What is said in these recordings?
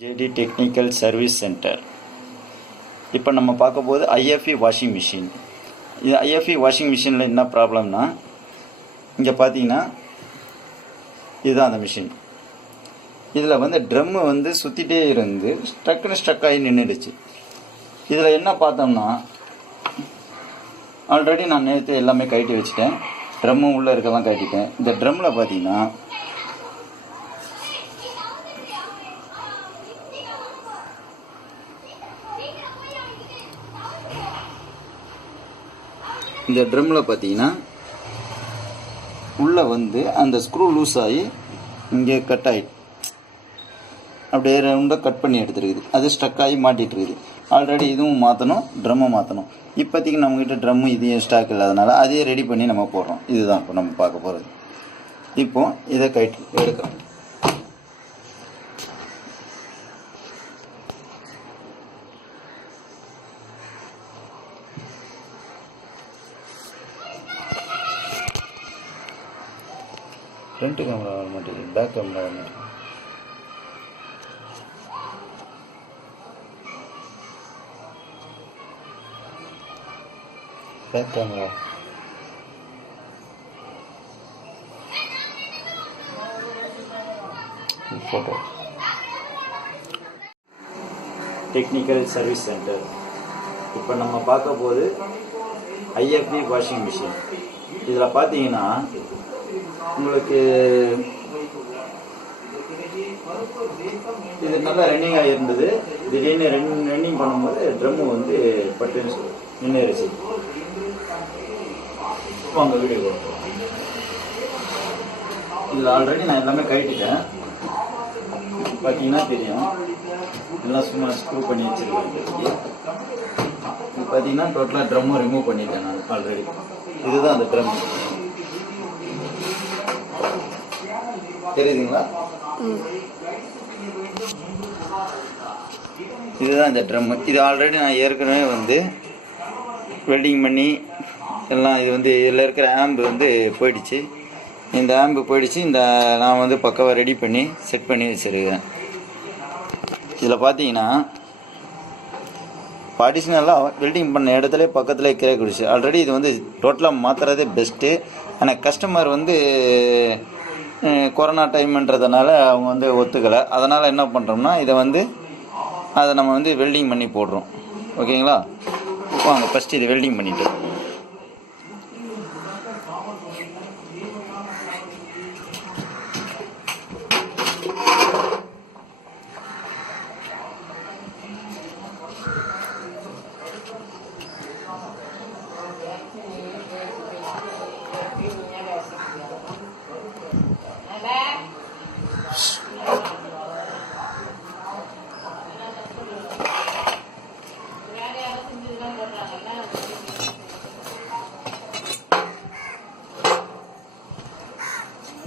JD technical service centre. இப்போ நம்ம பார்க்க போது ஐஎஃப்இ வாஷிங் மிஷின். இது ஐஎஃப்இ வாஷிங் மிஷினில் என்ன ப்ராப்ளம்னா, இங்கே பார்த்தீங்கன்னா இதுதான் அந்த மிஷின். இதில் வந்து ட்ரம்மு வந்து சுற்றிட்டே இருந்து ஸ்ட்ரக் ஆகி நின்றுடுச்சு. இதில் என்ன பார்த்தோம்னா, ஆல்ரெடி நான் நேற்று எல்லாமே கழட்டி வச்சுட்டேன். ட்ரம்மு உள்ளே இருக்கலாம் கழட்டிட்டேன். இந்த ட்ரம்மில் பார்த்தீங்கன்னா உள்ளே வந்து அந்த ஸ்க்ரூ லூஸ் ஆகி இங்கே கட் ஆகிட்டு அப்படியே ரவுண்டாக கட் பண்ணி எடுத்துருக்குது. அது ஸ்ட்ரக் ஆகி மாட்டிகிட்டு இருக்குது. ஆல்ரெடி இதுவும் மாற்றணும், ட்ரம்மும் மாற்றணும். இப்போதைக்கு நம்மக்கிட்ட ட்ரம்மு இதையும் ஸ்டாக் இல்லாதனால அதையே ரெடி பண்ணி நம்ம போடுறோம். இதுதான் இப்போ நம்ம பார்க்க போகிறது. இப்போது இதை எடுக்கிறோம். ஃப்ரண்ட் கேமரா வர மாட்டேங்குது, பேக் கேமரா வர மாட்டேங்குது. Back camera photo. Technical service centre. இப்போ நம்ம பார்க்க போது ஐஎஃப்இ வாஷிங் மிஷின். இதில் பார்த்தீங்கன்னா உங்களுக்கு இது நல்லா ரன்னிங் ஆகியிருந்தது. திடீர்னு ரன்னிங் பண்ணும்போது ட்ரம்மு வந்து பட்டு நின்றுச்சு. வாங்க வீடியோ கொடுப்போம். இதில் ஆல்ரெடி நான் எல்லாமே கழட்டிட்டேன். பார்த்தீங்கன்னா தெரியும், எல்லாம் சும்மா ஸ்க்ரூ பண்ணி வச்சுருக்கேன். இது பார்த்தீங்கன்னா டோட்டலாக ட்ரம்மும் ரிமூவ் பண்ணிட்டேன் நான் ஆல்ரெடி. இதுதான் அந்த ட்ரம். தெரியுதுங்களா? இதுதான் இந்த ட்ரம். இது ஆல்ரெடி நான் ஏற்கனவே வந்து வெல்டிங் பண்ணி எல்லாம் இது வந்து இதில் இருக்கிற ஆம்பு வந்து போயிடுச்சு. இந்த ஆம்பு போயிடுச்சு. இந்த நான் வந்து பக்காவாக ரெடி பண்ணி செட் பண்ணி வச்சுருக்கேன். இதில் பார்த்தீங்கன்னா அடிஷ்னலாக வெல்டிங் பண்ண இடத்துல பக்கத்தில் கிரேக் குடிச்சு. ஆல்ரெடி இது வந்து டோட்டலாக மாற்றுறதே பெஸ்ட்டு. ஆனால் கஸ்டமர் வந்து கொரோனா டைம்ன்றதுனால அவங்க வந்து ஒத்துக்கலை. அதனால் என்ன பண்ணுறோம்னா, அதை நம்ம வந்து வெல்டிங் பண்ணி போடுறோம். ஓகேங்களா? வாங்க ஃபஸ்ட்டு இது வெல்டிங் பண்ணிவிட்டு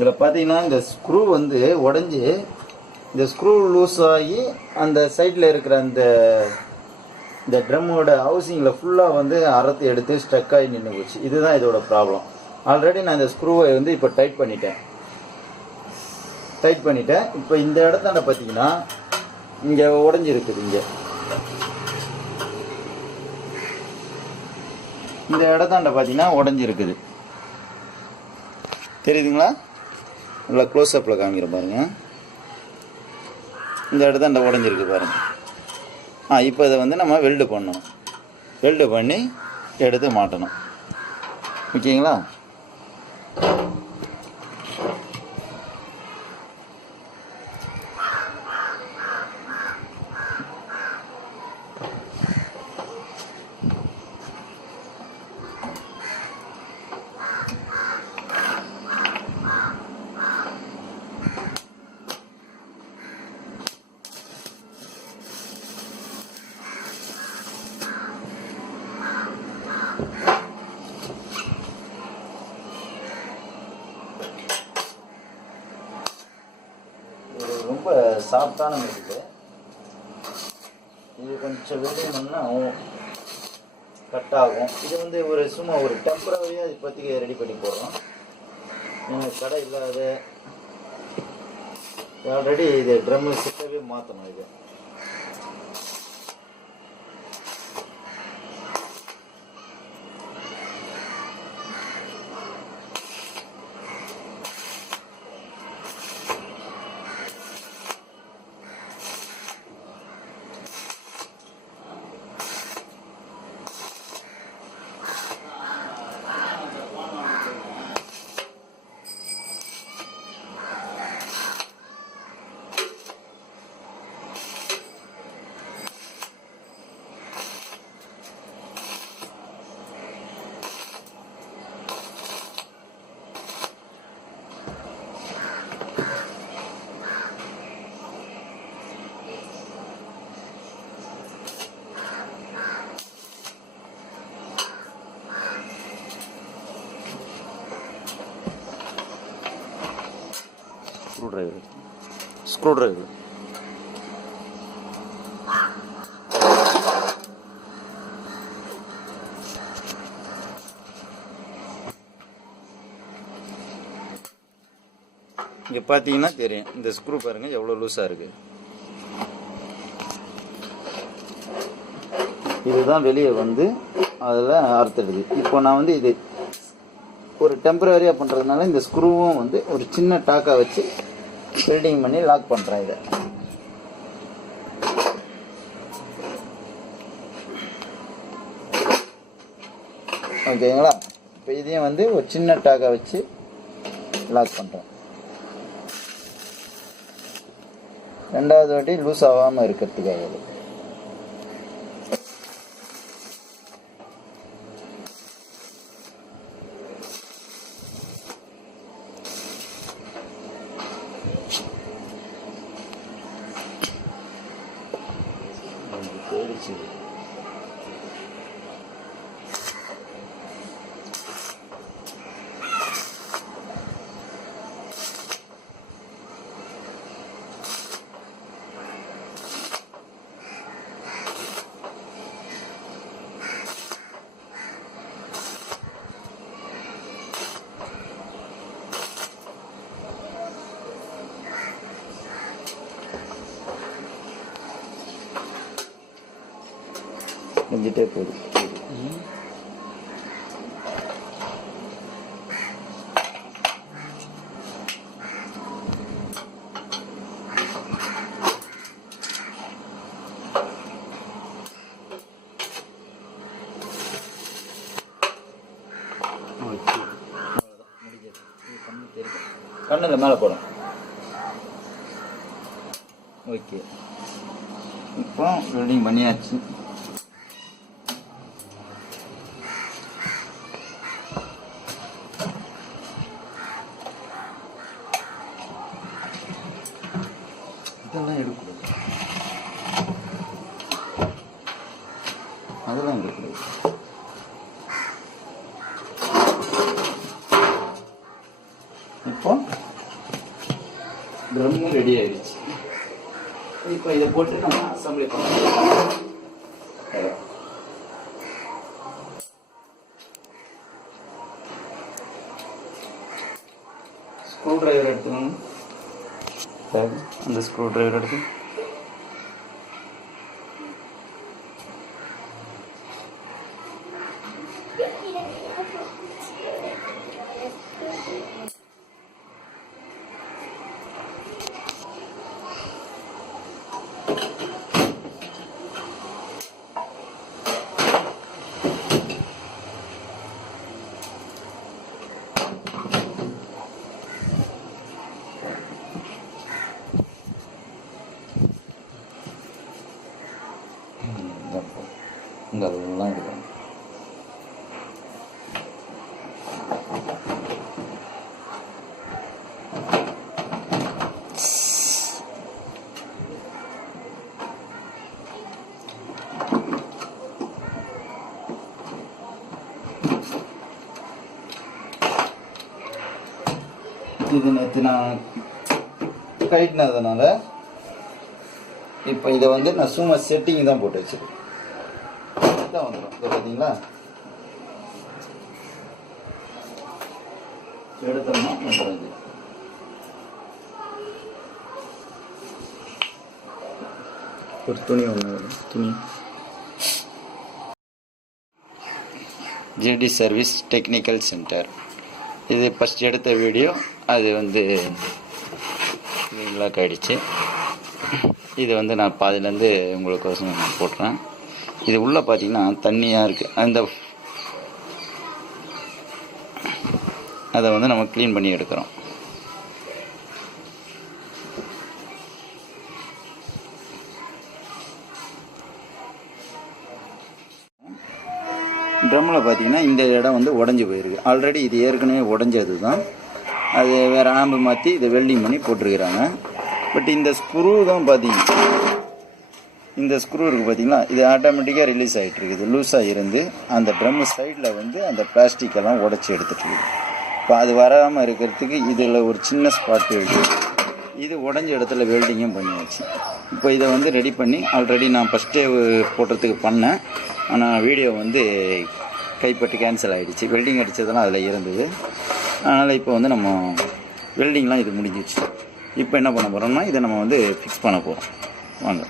இதில் பார்த்தீங்கன்னா இந்த ஸ்க்ரூ வந்து உடஞ்சி இந்த ஸ்க்ரூ லூஸ் ஆகி அந்த சைடில் இருக்கிற இந்த ட்ரம்மோட ஹவுசிங்கில் ஃபுல்லாக வந்து அறுத்து எடுத்து ஸ்ட்ரக் ஆகி நின்று போச்சு. இதுதான் இதோட ப்ராப்ளம். ஆல்ரெடி நான் இந்த ஸ்க்ரூவை வந்து இப்போ டைட் பண்ணிட்டேன். இப்போ இந்த இடத்தாண்ட பார்த்தீங்கன்னா இங்கே உடஞ்சிருக்குது. இந்த இடத்தாண்ட பார்த்தீங்கன்னா உடஞ்சிருக்குது. தெரியுதுங்களா? நல்லா க்ளோஸ்அப்பில் காமிக்கிற பாருங்கள். இந்த இடத்தாண்ட உடஞ்சிருக்கு பாருங்கள். இப்போ இதை வந்து நம்ம வெல்டு பண்ணணும். வெல்டு பண்ணி எடுத்து மாட்டணும். ஓகேங்களா? ரொம்ப சாஃப்டான மெட்டீரியல். இது கொஞ்சம் வெல்டிங் பண்ணால் கட் ஆகும். இது வந்து சும்மா ஒரு டெம்பரரியாக இப்போதைக்கு ரெடி பண்ணி போடுறோம். கடை இல்லாத ஆல்ரெடி இது ட்ரம் செட்டாகவே மாற்றணும் இது. ஸ்க்ரூ டிரைவர் இங்கே பார்த்தீங்கன்னா தெரியும். இந்த ஸ்க்ரூ பாருங்கள் எவ்வளோ லூஸாக இருக்குது. இதுதான் வெளியே வந்து அதில் அறுத்துடுது. இப்போ நான் வந்து இது ஒரு டெம்பரரியாக பண்ணுறதுனால இந்த ஸ்க்ரூவும் வந்து ஒரு சின்ன டாக்கா வச்சு வெல்டிங் பண்ணி லாக் பண்ணுறேன் இதை. ஓகேங்களா? இப்போ இதையும் வந்து ஒரு சின்ன டாக்கா வச்சு லாக் பண்ணுறேன். ரெண்டாவது வாட்டி லூஸ் ஆகாமல் இருக்கிறதுக்காக. முடிஞ்சிட்டே போகுது. கண்ணில் மேலே போடும். ஓகே, இப்போ வெல்டிங் பண்ணியாச்சு. இதெல்லாம் எடுக்கக்கூடாது, அதெல்லாம் எடுக்கக்கூடாது. இப்போ ட்ரம் ரெடி ஆயிடுச்சு. இப்போ இதை போட்டு நம்ம அசம்பிளி பண்ணலாம். ஸ்க்ரூ டிரைவர் எடுத்துக்கணும். அந்த ஸ்க்ரூ டிரைவர் எடுத்து இங்கே அதெல்லாம் எடுக்கணும். இது நேற்று நான் கட்டினதுனால இப்போ இதை வந்து நான் சும்மா செட்டிங் தான் போட்டு வச்சுருக்கேன். தான் வந்துடும். இதை பார்த்தீங்களா, எடுத்தோம்னா பண்ணுறது. ஒரு துணி ஒன்று துணி ஜிடி சர்வீஸ் டெக்னிக்கல் சென்டர். இது ஃபஸ்ட் எடுத்த வீடியோ, அது வந்து லாக் ஆகிடுச்சு. இது வந்து நான் பாதிலேருந்து உங்களுக்கோசம் போட்டுறேன். இது உள்ளே பார்த்தீங்கன்னா தண்ணியாக இருக்குது. அதை வந்து நம்ம க்ளீன் பண்ணி எடுக்கிறோம். ட்ரம்மில் பார்த்தீங்கன்னா இந்த இடம் வந்து உடஞ்சி போயிருக்கு. ஆல்ரெடி இது ஏற்கனவே உடஞ்சது தான். அது வேறு ஆம்பு மாற்றி இதை வெல்டிங் பண்ணி போட்டிருக்கிறாங்க. பட் இந்த ஸ்க்ரூ தான் பார்த்தீங்கன்னா, இந்த ஸ்க்ரூ இருக்குது பார்த்தீங்களா, இது ஆட்டோமேட்டிக்காக ரிலீஸ் ஆகிட்டு இருக்குது. லூஸாக இருந்து அந்த ட்ரம்மு சைடில் வந்து அந்த பிளாஸ்டிக்கெல்லாம் உடச்சி எடுத்துகிட்டு. இப்போ அது வராமல் இருக்கிறதுக்கு இதில் ஒரு சின்ன ஸ்பாட் இருக்குது. இது உடஞ்ச இடத்துல வெல்டிங்கும் பண்ணியாச்சு. இப்போ இதை வந்து ரெடி பண்ணி ஆல்ரெடி நான் ஃபஸ்ட்டே போடுறதுக்கு பண்ணேன். ஆனால் வீடியோ வந்து கைப்பட்டு கேன்சல் ஆகிடுச்சு. வெல்டிங் அடித்ததெல்லாம் அதில் இருந்தது. அதனால் இப்போ வந்து நம்ம வெல்டிங்லாம் இது முடிஞ்சிடுச்சு. இப்போ என்ன பண்ண போகிறோம்னா இதை நம்ம வந்து ஃபிக்ஸ் பண்ண போகிறோம். வாங்க.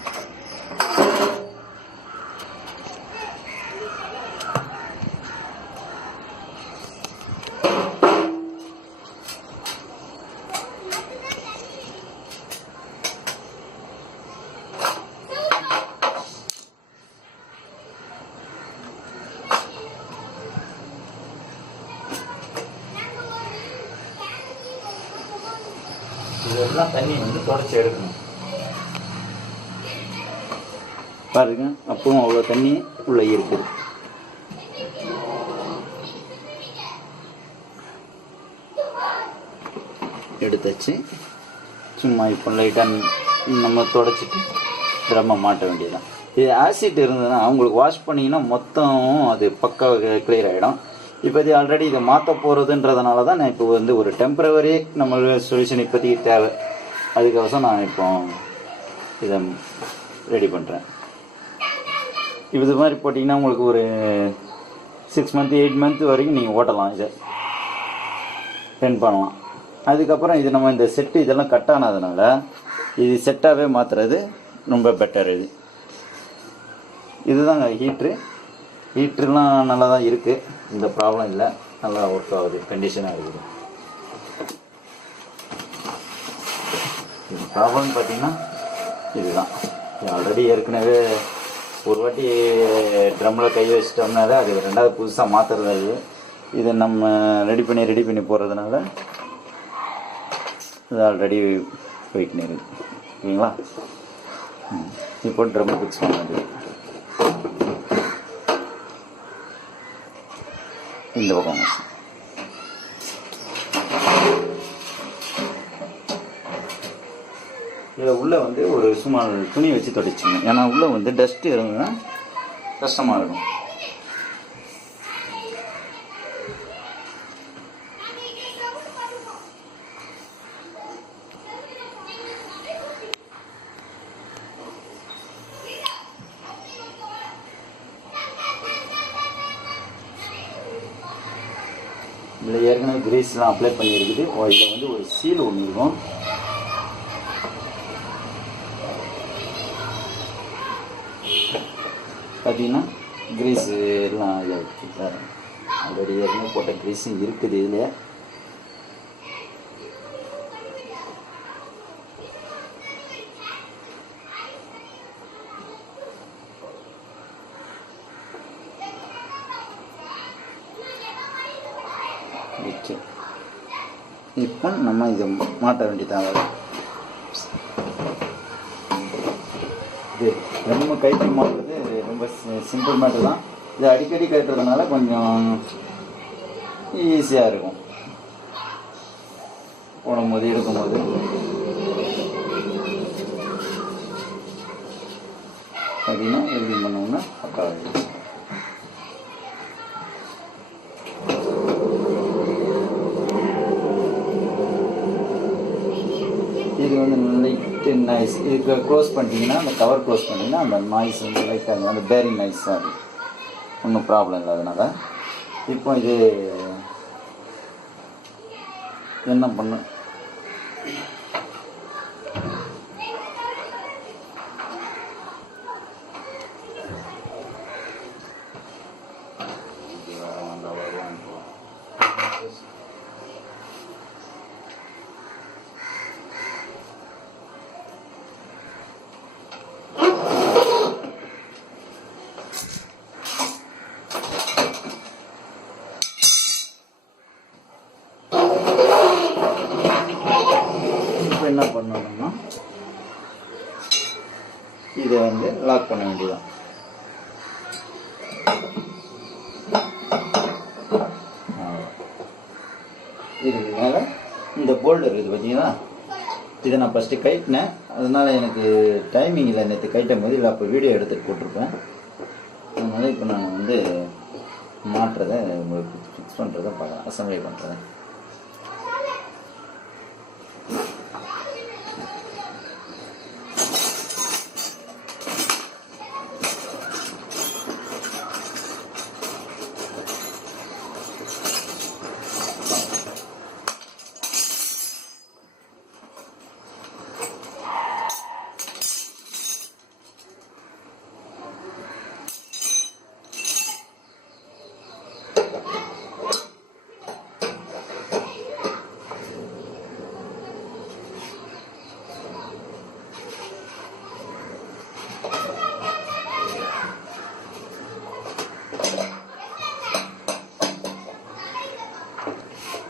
இதெல்லாம் தண்ணி வந்து தொடச்சி எடுக்கணும். பாருங்க, அப்பவும் அவ்வளோ தண்ணி உள்ளே இருக்குது. எடுத்தாச்சு. சும்மா இப்போ லைட்டாக நம்ம தொடச்சிட்டு ட்ரம்மை மாட்ட வேண்டியதுதான். இது ஆசிட் இருந்ததுன்னா அவங்களுக்கு வாஷ் பண்ணிங்கன்னா மொத்தம் அது பக்கா கிளியர் ஆகிடும். இப்போது ஆல்ரெடி இதை மாற்ற போகிறதுன்றதுனால தான் நான் இப்போ வந்து ஒரு டெம்பரவரி நம்ம சொல்யூஷன் இப்போதைக்கு தேவை. அதுக்கோசம் நான் இப்போ இதை ரெடி பண்ணுறேன். இது மாதிரி போட்டிங்கன்னா உங்களுக்கு ஒரு 6 மந்த் 8 மந்த் வரைக்கும் நீங்கள் ஓட்டலாம், இதை ரன் பண்ணலாம். அதுக்கப்புறம் இது நம்ம இந்த செட்டு இதெல்லாம் கட் ஆனதுனால இது செட்டாகவே மாற்றுறது ரொம்ப பெட்டர். இதுதாங்க ஹீட்ருலாம் நல்லா தான் இருக்குது. இந்த ப்ராப்ளம் இல்லை, நல்லா ஒர்க் ஆகுது, கண்டிஷனாக இருக்குது. இது ப்ராப்ளம்னு பார்த்தீங்கன்னா இதுதான். ஆல்ரெடி ஏற்கனவே ஒரு வாட்டி ட்ரம்மில் கை வச்சிட்டோம்னால அது ரெண்டாவது புதுசாக மாற்றுறது. இதை நம்ம ரெடி பண்ணி போடுறதுனால இது ஆல்ரெடி போய்க்கினே இருக்குது. ஓகேங்களா? இப்போ ட்ரம்மை ஃபிக்ஸ் பண்ண வேண்டியது. இந்த பக்கம் இதில் உள்ளே வந்து ஒரு சும்மா துணி வச்சு தொடச்சிங்க. ஏன்னா உள்ளே வந்து டஸ்ட்டு இருந்ததுன்னா கஷ்டமாக இருக்கும். இதில் ஏற்கனவே கிரீஸ்லாம் அப்ளை பண்ணியிருக்குது. இதில் வந்து ஒரு சீல் ஒன்று இருக்கும். பார்த்தீங்கன்னா கிரீஸு எல்லாம் இதாகிடுச்சு. ஆல்ரெடி ஏற்கனவே போட்ட கிரீஸும் இருக்குது இதில். ஓகே, இப்போ நம்ம இதை மாட்ட வேண்டியதாக. இது நம்ம கைக்கு மாட்டுறது ரொம்ப சிம்பிள் மேட்டர் தான். இது அடிக்கடி கட்டுறதுனால கொஞ்சம் ஈஸியாக இருக்கும். போடும்போது எடுக்கும்போது பார்த்தீங்கன்னா எப்படி பண்ணோம்னா பக்காவாக. இது வந்து லைட்டு நாய்ஸ். இதுக்கு க்ளோஸ் பண்ணிட்டீங்கன்னா, அந்த கவர் க்ளோஸ் பண்ணிங்கன்னா அந்த நாய்ஸ் வந்து லைட்டாக அந்த பேரிங் நாய்ஸ் தான். அது ஒன்றும் ப்ராப்ளம் இல்லை. அதனால் இப்போ இது என்ன பண்ண, இதை வந்து லாக் பண்ண வேண்டியதான். இதுக்கு மேலே இந்த போல்டு இருக்குது பார்த்தீங்களா, இதை நான் ஃபஸ்ட்டு கைட்டினேன். அதனால் எனக்கு டைமிங் இல்லை நேற்று கைட்டும் போது, இல்லை அப்போ வீடியோ எடுத்துகிட்டு போட்டிருப்பேன். அதனால் இப்போ நான் வந்து மாட்டுறதை உங்களுக்கு ஃபிக்ஸ் பண்ணுறதை பார்க்கலாம், அசம்பிளி பண்ணுறதை.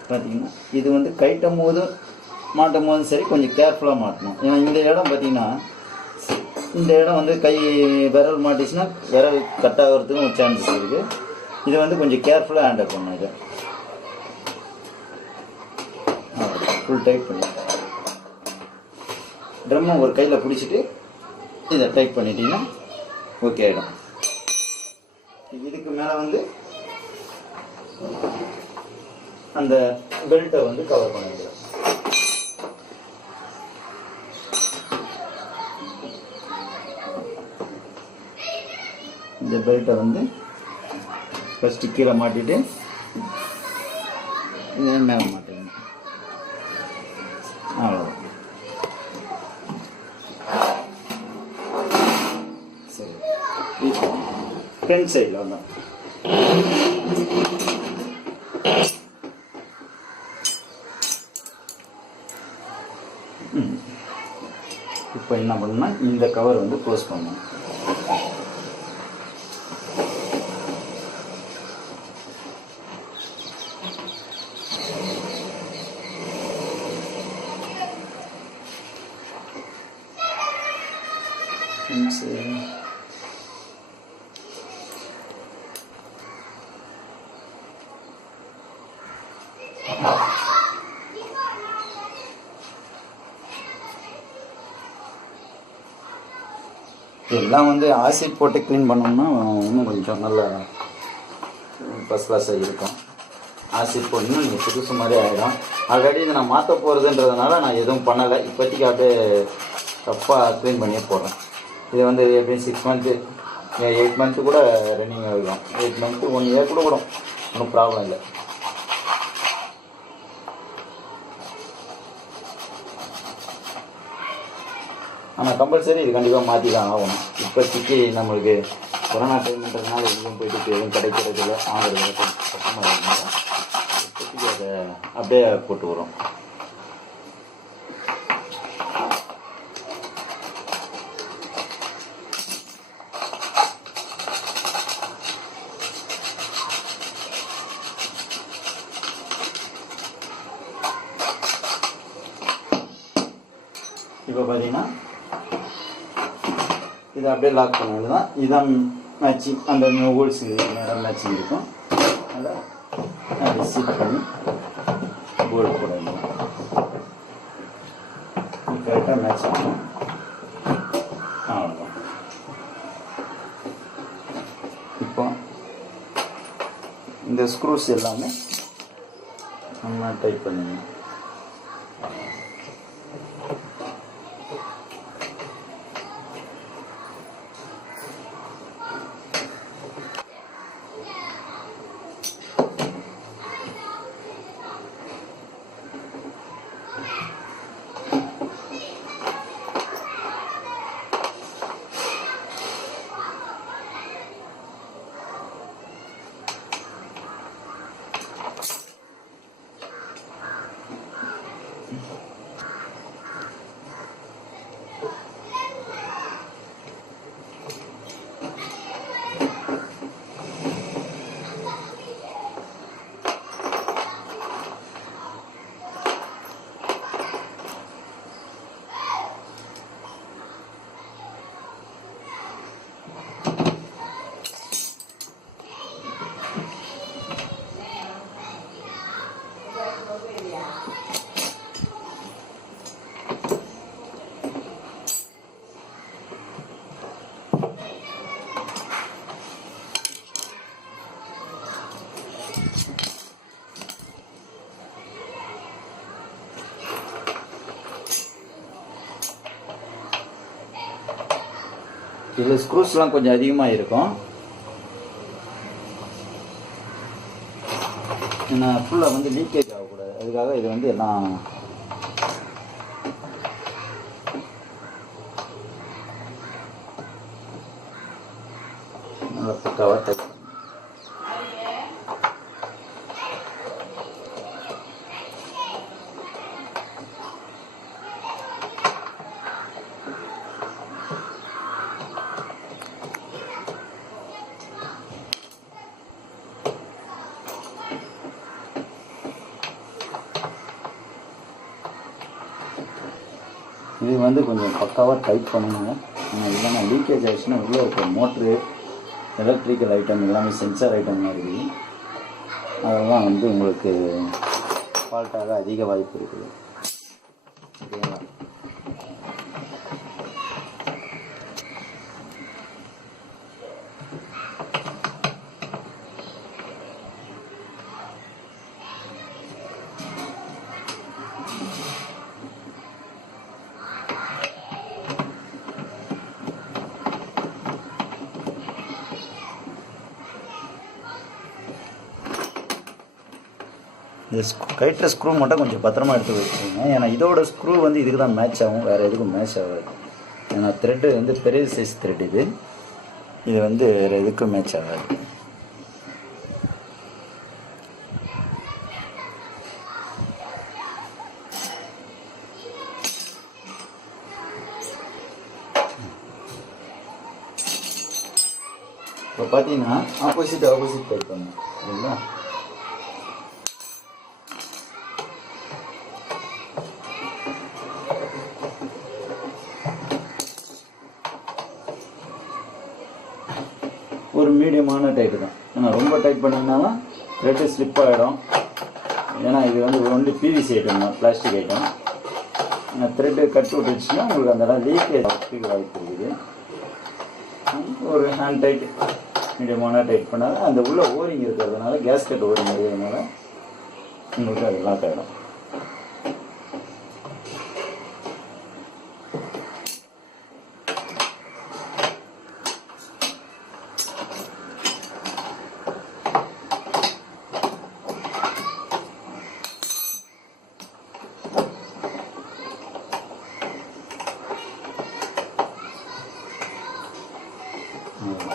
பார்த்தீங்கன்னா இது வந்து கைட்டும் போது மாட்டும் போதும் சரி கொஞ்சம் கேர்ஃபுல்லாக மாட்டணும். ஏன்னா இந்த இடம் பார்த்தீங்கன்னா இந்த இடம் வந்து கை விரல் மாட்டிச்சுன்னா விரல் கட் ஆகிறதுக்கும் சான்சஸ் இருக்குது. இது வந்து கொஞ்சம் கேர்ஃபுல்லாக ஹேண்டில் பண்ணணும். இதை ஃபுல் டைட் பண்ணி ட்ரம்மை ஒரு கையில் பிடிச்சிட்டு இதை டைட் பண்ணிட்டீங்கன்னா ஓகே ஆகிடும். இதுக்கு மேலே வந்து அந்த பெல்ட்டை வந்து கவர் பண்ணிடுறோம். இந்த பெல்ட்டை வந்து ஃபஸ்ட்டு கீழே மாட்டிட்டு இதை மேலே மாட்டிடணும். அவ்வளோதான். சரி, இப்போ ஃப்ரண்ட் சைடில் வந்தோம். இப்போ என்ன பண்ணணும்னா இந்த கவர் வந்து க்ளோஸ் பண்ணணும். எல்லாம் வந்து ஆசிட் போட்டு க்ளீன் பண்ணோம்னா இன்னும் கொஞ்சம் நல்ல ஃபஸ்ட் கிளாஸாக இருக்கும். ஆசிட் போட்டுன்னா நீங்கள் புதுசு மாதிரி ஆகிடும். ஆல்ரெடி இதை நான் மாற்ற போகிறதுன்றதுனால நான் எதுவும் பண்ணலை. இப்போதைக்கு அப்படியே தப்பாக க்ளீன் பண்ணியே போடுறேன். இது வந்து எப்படியும் 6 மந்த்து 8 மந்த்து கூட ரன்னிங் ஆகிடும். 8 மந்த்து 1 இயர் கூட வரும், ஒன்றும் ப்ராப்ளம் இல்லை. ஆனால் கம்பல்சரி இது கண்டிப்பாக மாற்றி தான் ஆகணும். இப்போதைக்கு நம்மளுக்கு கொரோனா டைம்ன்றதுனால எங்கேயும் போயிட்டு எதுவும் கிடைக்கிறது இல்லை, வாங்குறது கஷ்டமாக இருந்தால் இப்போதைக்கு அதை அப்படியே போட்டு வரும். இப்போ பார்த்தீங்கன்னா இதை அப்படியே லாக் பண்ண வேண்டியதான். இதுதான் மேட்சிங், அந்த ஹோல்ஸ் நேரம் மேட்சிங் இருக்கும். அதை அப்படி சீட் பண்ணி போல்ட் போட வேண்டியதான். கரெக்டாக மேட்ச் ஆகணும். அவ்வளோதான். இப்போ இந்த ஸ்க்ரூஸ் எல்லாமே நம்ம டைட் பண்ணிடணும். இதில் ஸ்க்ரூஸ்லாம் கொஞ்சம் அதிகமாக இருக்கும். ஏன்னா ஃபுல்லாக வந்து லீக்கேஜ் ஆகக்கூடாது, அதுக்காக இது வந்து எல்லாம் நல்லா பக்காவாக டைப். இது வந்து கொஞ்சம் பக்காவாக டைட் பண்ணுங்க. இல்லைன்னா லீக்கேஜ் ஆகிடுச்சுன்னா உள்ளே இருக்க மோட்ரு, எலக்ட்ரிக்கல் ஐட்டம் எல்லாமே சென்சார் ஐட்டம்லாம் இருக்குது, அதெல்லாம் வந்து உங்களுக்கு ஃபால்ட்டாக அதிக வாய்ப்பு இருக்குது. ஓகேங்களா? இந்த கயிற்ற ஸ்க்ரூ மட்டும் கொஞ்சம் பத்திரமா எடுத்து வச்சுக்கோங்க. ஏன்னா இதோட ஸ்க்ரூ வந்து இதுக்கு தான் மேட்ச் ஆகும், வேறு எதுக்கும் மேட்ச் ஆகாது. ஏன்னா த்ரெட்டு வந்து பெரிய சைஸ் த்ரெட் இது வந்து வேறு எதுக்கும் மேட்ச் ஆகாது. இப்போ பார்த்தீங்கன்னா ஆப்போசிட் டைப் பண்ணுங்க. சரிங்களா? ஒரு மீடியமான டைட்டு தான். ஏன்னா ரொம்ப டைட் பண்ணிங்கனாலும் த்ரெட்டு ஸ்லிப் ஆகிடும். ஏன்னா இது வந்து ஒன்லி பிவிசி ஐட்டம் தான், பிளாஸ்டிக் ஐட்டம். த்ரெட்டு கட் விட்டுச்சுன்னா உங்களுக்கு அந்த இடம் லீக்கேஜ் வாய்ப்பு இருக்குது. ஒரு ஹேண்ட் டைட், மீடியமான டைட் பண்ணாலும் அந்த உள்ள ஓரிங் இருக்கிறதுனால, கேஸ்கட் ஓரிங் இருக்கிறதுனால உங்களுக்கு அது லாக் ஆகிடும்.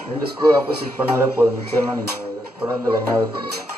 ரெண்டு ஸ்க்ரூ ஆப்போசிட் பண்ணாலே போதும், மிச்சம்லாம் நீங்கள் தொடர்ந்து லைனாகவே பண்ணிக்கலாம்.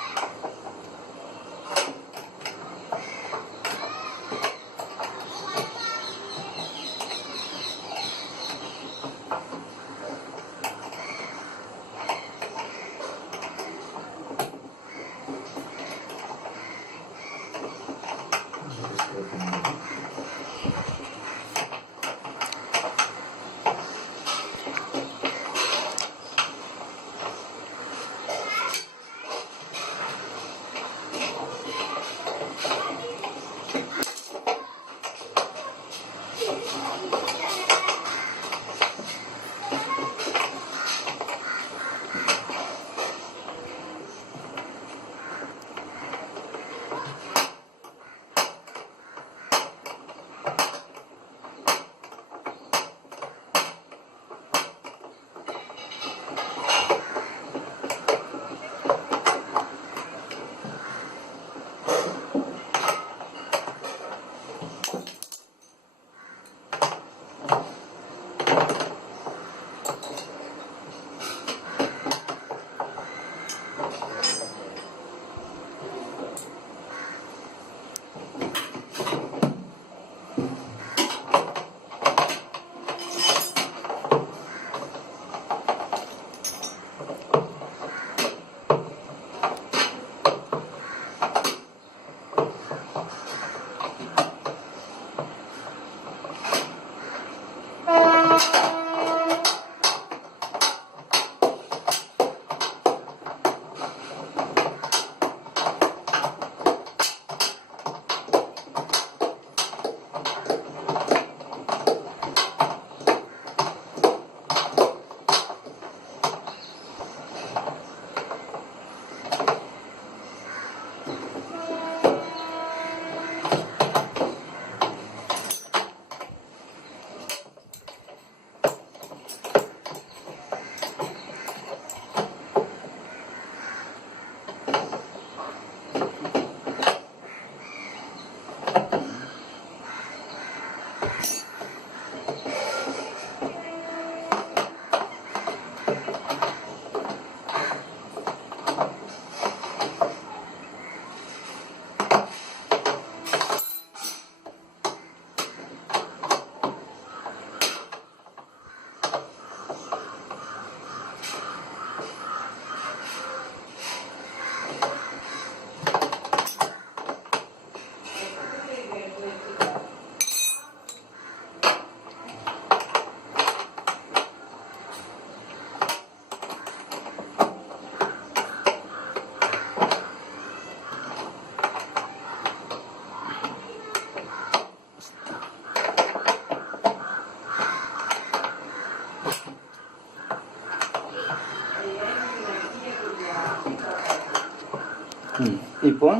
இப்போ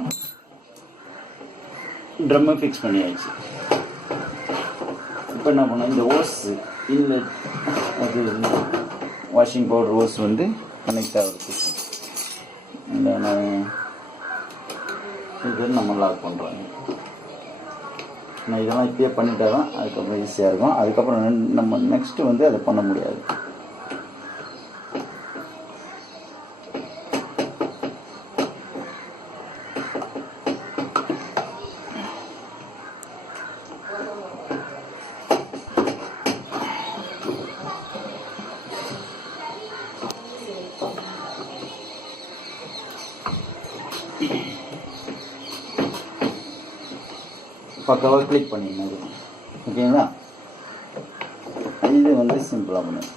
ட்ரம்மை ஃபிக்ஸ் பண்ணியாச்சு. இப்போ என்ன பண்ணோம், இந்த ஓஸ் இல்லை அது வாஷிங் பவுடர் ஓஸ் வந்து கனெக்ட் ஆகுது. இந்த இது நம்ம லாக் பண்ணுறோம். நான் இதெல்லாம் இப்பயே பண்ணிட்டா தான் அதுக்கப்புறம் ஈஸியாக இருக்கும். அதுக்கப்புறம் நம்ம நெக்ஸ்ட்டு வந்து அதை பண்ண முடியாது. பக்காவாக கிளிக் பண்ணிடணும் இருக்கும். ஓகேங்களா? இது வந்து சிம்பிளாக பண்ணுங்க.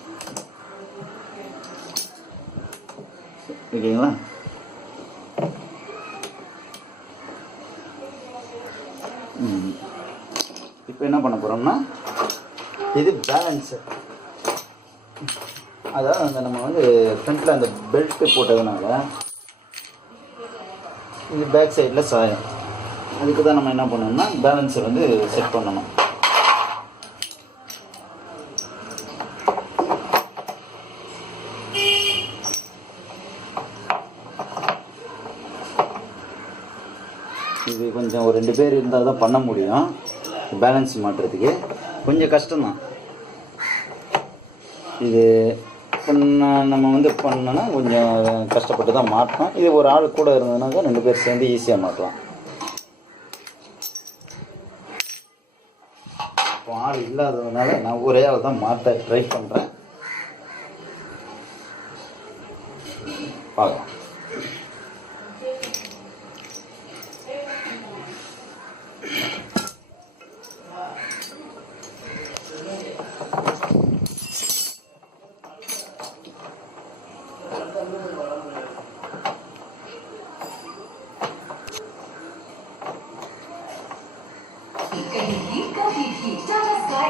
ஓகேங்களா? இப்போ என்ன பண்ண போகிறோம்னா, இது பேலன்ஸு. அதாவது அந்த நம்ம வந்து ஃப்ரண்ட்டில் அந்த பெல்ட்டு போட்டதுனால இது பேக் சைடில் சாயம். அதுக்கு தான் நம்ம என்ன பண்ணணும்னா பேலன்ஸை வந்து செட் பண்ணணும். இது கொஞ்சம் ஒரு 2 பேர் இருந்தால் தான் பண்ண முடியும். பேலன்ஸ் மாட்டுறதுக்கு கொஞ்சம் கஷ்டம்தான். இது நம்ம வந்து பண்ணோன்னா கொஞ்சம் கஷ்டப்பட்டு தான் மாட்டோம். இது ஒரு ஆள் கூட இருந்ததுனாக்கா 2 பேர் சேர்ந்து ஈஸியாக மாட்டலாம். இப்போ ஆள் இல்லாததுனால நான் ஒரே ஆள் தான் மாட்ட ட்ரை பண்ணுறேன். பார்க்கலாம்.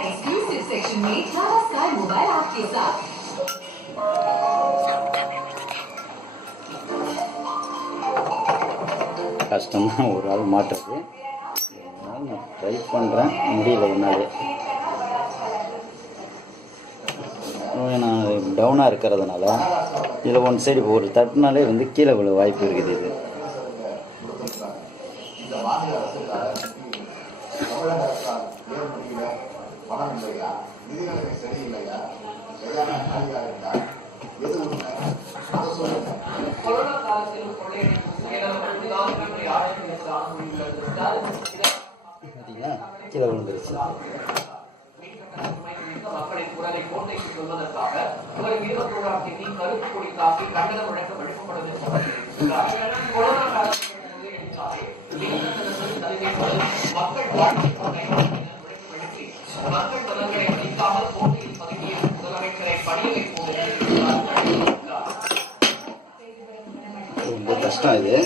एक्सक्लूसिव सेक्शन में टाटा स्काई मोबाइल आपके साथ। கஷ்டமாக ஒரு ஆள் மாட்டுறது. நான் ட்ரை பண்ணுறேன், முடியல என்னாலே. நான் டவுனாக இருக்கிறதுனால இதில் ஒன் சைடு ஒரு தட்டுனாலே வந்து கீழே விழ வாய்ப்பு இருக்குது. பார்த்தீங்களா, கீழே விழுந்துருச்சு. மக்களின் குரலை கோட்டைக்கு சொல்வதற்காக ஒரு வீர போராட்டத்தை கருப்பு கொடி காட்டி கண்டன முழக்கம் எழுப்பப்படுவது. மக்கள் பலன்களை அளிக்காமல் கோட்டையில் பதவியை முதலமைச்சரை பணியை ரொம்ப கஷ்டம் இது.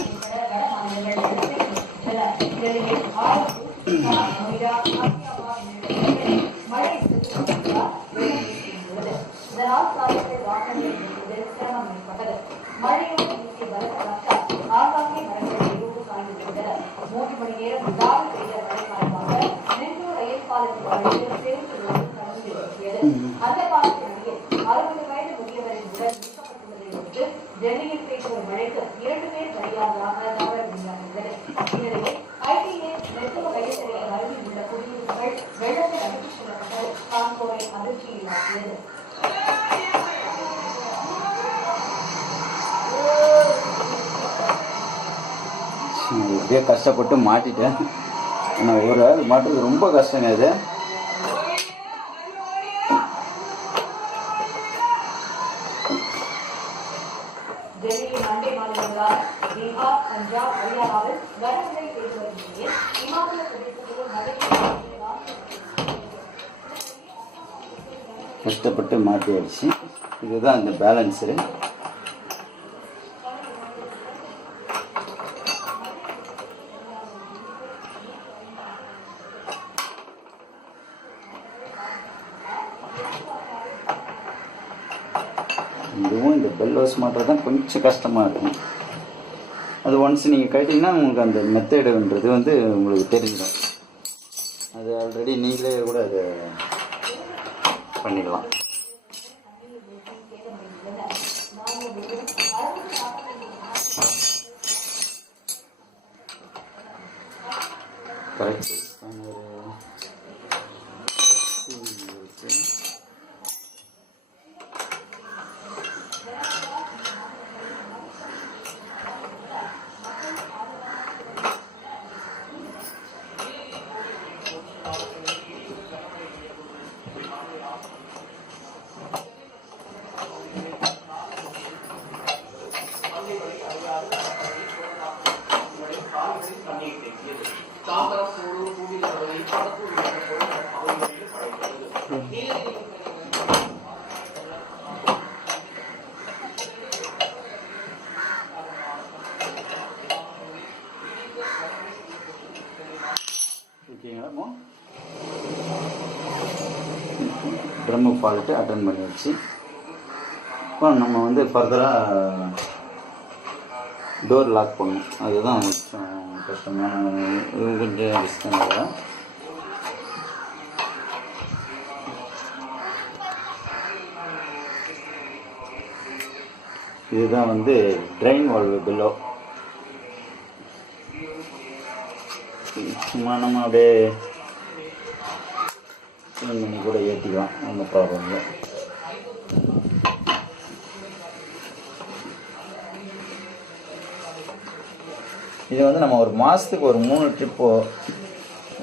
டெல்லியில் பெய்த ஒரு மழைக்கு 2 பேர் பலியானதாக தகவல் வெளியாகியுள்ளது. இதனிடையே ஐடிஏ மெட்ரோ ரயில் நிலையம் அருகில் உள்ள குடியிருப்புகள் வெள்ளத்தில் அடித்துச் செல்லப்பட்டு கான்பூரை அதிர்ச்சியில் ஆக்கியது. இப்படியே கஷ்டப்பட்டு மாட்டிட்டேன். ஆனால் ஒரு ஆள் மாட்டுறது ரொம்ப கஷ்டங்க இது. டெல்லியின் அண்டை மாநிலங்களான பீகார், பஞ்சாப், ஹரியானாவில் கனமழை பெய்து வரும் நிலையில் இமாச்சல பிரதேசத்திலும் மழை கஷ்டப்பட்டு மாட்டியாச்சு. இதுதான் இந்த பேலன்ஸரு. இதுவும் இந்த பெல் ஹவுஸ் மாட்டுறது தான் கொஞ்சம் கஷ்டமாக இருக்கும். அது ஒன்ஸ் நீங்கள் கட்டிங்கன்னா உங்களுக்கு அந்த மெத்தடுன்றது வந்து உங்களுக்கு தெரிஞ்சிடும். அது ஆல்ரெடி நீங்களே கூட அதை பண்ணிக்கலாம். கரெக்ட். ஓகேங்களா? ட்ரம்மு ஃபால்ட்டு அட்டன் பண்ணிடுச்சு. இப்போ நம்ம வந்து ஃபர்தராக டோர் லாக் பண்ணணும். அதுதான் கஷ்டமான கொஞ்சம் ரிஸ்க்காக. இதுதான் வந்து ட்ரெயின் வால்வு பில்லோ. சும்மா நம்ம அப்படியே பண்ணி கூட ஏற்றிக்கலாம், ஒன்றும் ப்ராப்ளம் இல்லை. இது வந்து நம்ம ஒரு மாதத்துக்கு ஒரு 3 ட்ரிப்போ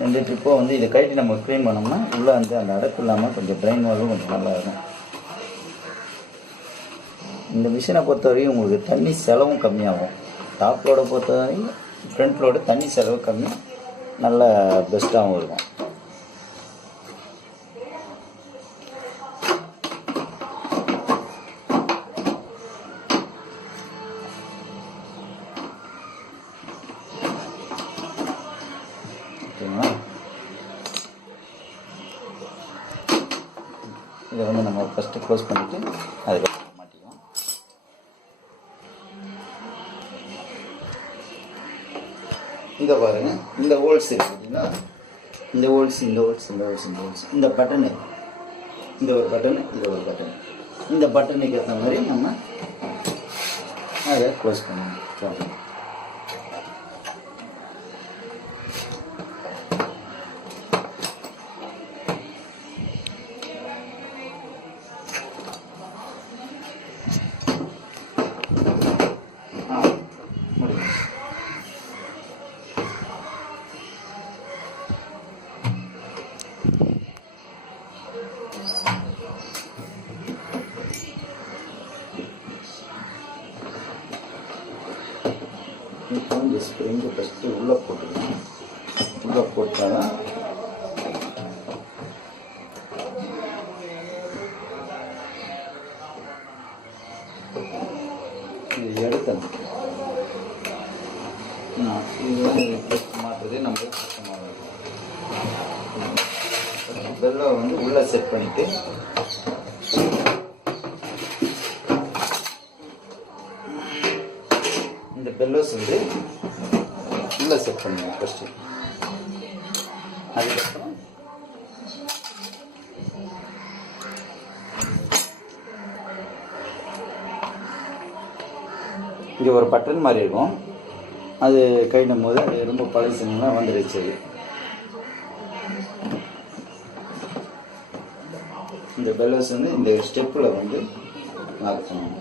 2 ட்ரிப்போ வந்து இதை கட்டி நம்ம க்ளீன் பண்ணோம்னா உள்ளே வந்து அந்த அடைப்பு இல்லாமல் கொஞ்சம் ட்ரெயின் வால்வும் கொஞ்சம் நல்லா இருக்கும். இந்த மிஷினை பொறுத்த வரைக்கும் உங்களுக்கு தண்ணி செலவும் கம்மியாகும். டாப் லோடை பொறுத்த வரைக்கும் ஃப்ரண்ட் லோடு தண்ணி செலவு கம்மி, நல்ல பெஸ்ட்டாகவும் இருக்கும். ஓகேங்களா? இதை வந்து நம்ம ஃபஸ்ட்டு க்ளோஸ் பண்ணிவிட்டு அதுக்கப்புறம் மாட்டிக்கலாம். இங்கே பாருங்கள், இந்த ஹோல்ஸ் இருக்குது பார்த்தீங்களா? இந்த ஹோல்ஸ் இந்த பட்டனு, இந்த ஒரு பட்டனு, இந்த ஒரு பட்டனு, இந்த பட்டனுக்கு ஏற்ற மாதிரி நம்ம அதை க்ளோஸ் பண்ணணும். இப்போ இந்த ஸ்ப்ரிங்கு ஃபஸ்ட்டு உள்ளே போட்டுக்கணும். உள்ளே போட்டால் தான் இது எடுக்கணும். இது வந்து மாற்றுறது நம்மளுக்கு கஷ்டமாக இருக்கும். பெல்லை வந்து உள்ளே செட் பண்ணிவிட்டு இந்த பெல்லோஸ் வந்து உள்ளே செட் பண்ணுங்க ஃபஸ்ட்டு. அதுக்கப்புறம் இங்கே ஒரு பட்டன் மாதிரி இருக்கும், அது கைடும் போது அது ரொம்ப பழசுலாம் வந்துடுச்சு. இந்த பெல்லோஸ் வந்து இந்த ஸ்டெப்பில் வந்து லாக் பண்ணணும்.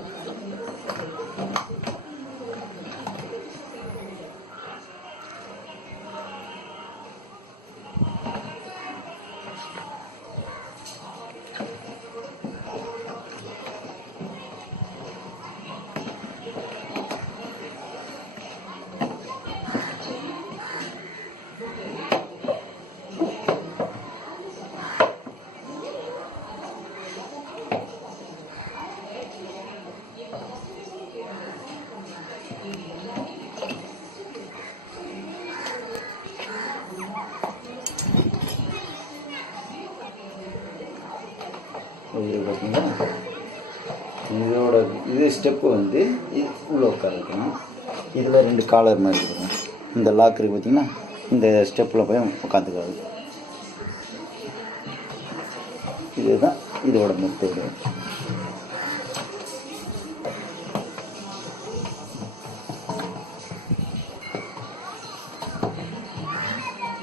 இது பார்த்தீங்கன்னா இதோட இது ஸ்டெப்பு வந்து உள்ளே உட்கார வைக்கணும். இதில் 2 காலர் மாதிரி இருக்குங்க. இந்த லாக் இருக்குது பார்த்திங்கன்னா, இந்த ஸ்டெப்பில் போய் உட்காந்துக்காது. இதுதான் இதோட மெத்தடு.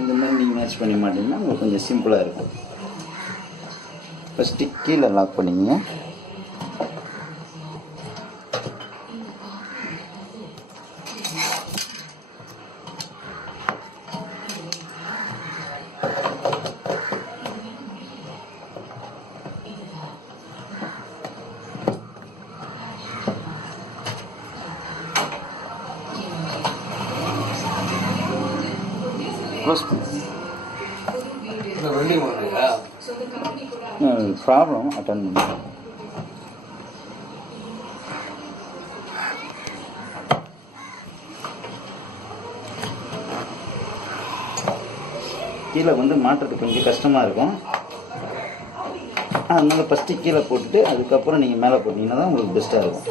இந்த மாதிரி நீங்கள் மேட்ச் பண்ணி மாட்டிங்கன்னா உங்களுக்கு கொஞ்சம் சிம்பிளாக இருக்கும். ஃபஸ்ட்டு கீழே லாக் பண்ணிங்க. க்ளோஸ் பண்ணி ப்ராப்ளம் அட்டன் பண்ணி கீழே வந்து மாட்டுறதுக்கு கொஞ்சம் கஷ்டமாக இருக்கும். அதனால் ஃபஸ்ட்டு கீழே போட்டுட்டு அதுக்கப்புறம் நீங்கள் மேலே போட்டிங்கன்னா தான் உங்களுக்கு பெஸ்ட்டாக இருக்கும்.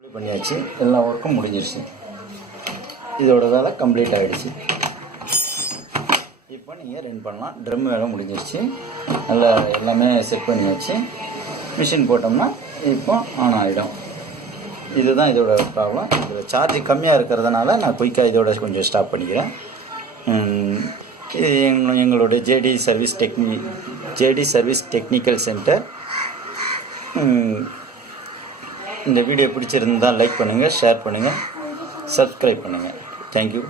அப்ளை பண்ணியாச்சு, எல்லா ஒர்க்கும் முடிஞ்சிருச்சு. இதோட வேலை கம்ப்ளீட் ஆகிடுச்சு. இப்போ நீங்கள் ரன் பண்ணலாம். ட்ரம் வேலை முடிஞ்சிருச்சு, நல்லா எல்லாமே செட் பண்ணியாச்சு. மிஷின் போட்டோம்னா இப்போ ஆன் ஆகிடும். இதுதான் இதோட ப்ராப்ளம். இதில் சார்ஜ் கம்மியாக இருக்கிறதுனால நான் குயிக்காக இதோட கொஞ்சம் ஸ்டாப் பண்ணிக்கிறேன். இது எங்களோட ஜேடி சர்வீஸ் டெக்னிக்கல் சென்டர். இந்த வீடியோ பிடிச்சிருந்தால் லைக் பண்ணுங்கள், ஷேர் பண்ணுங்கள், சப்ஸ்கிரைப் பண்ணுங்கள். தேங்க்யூ.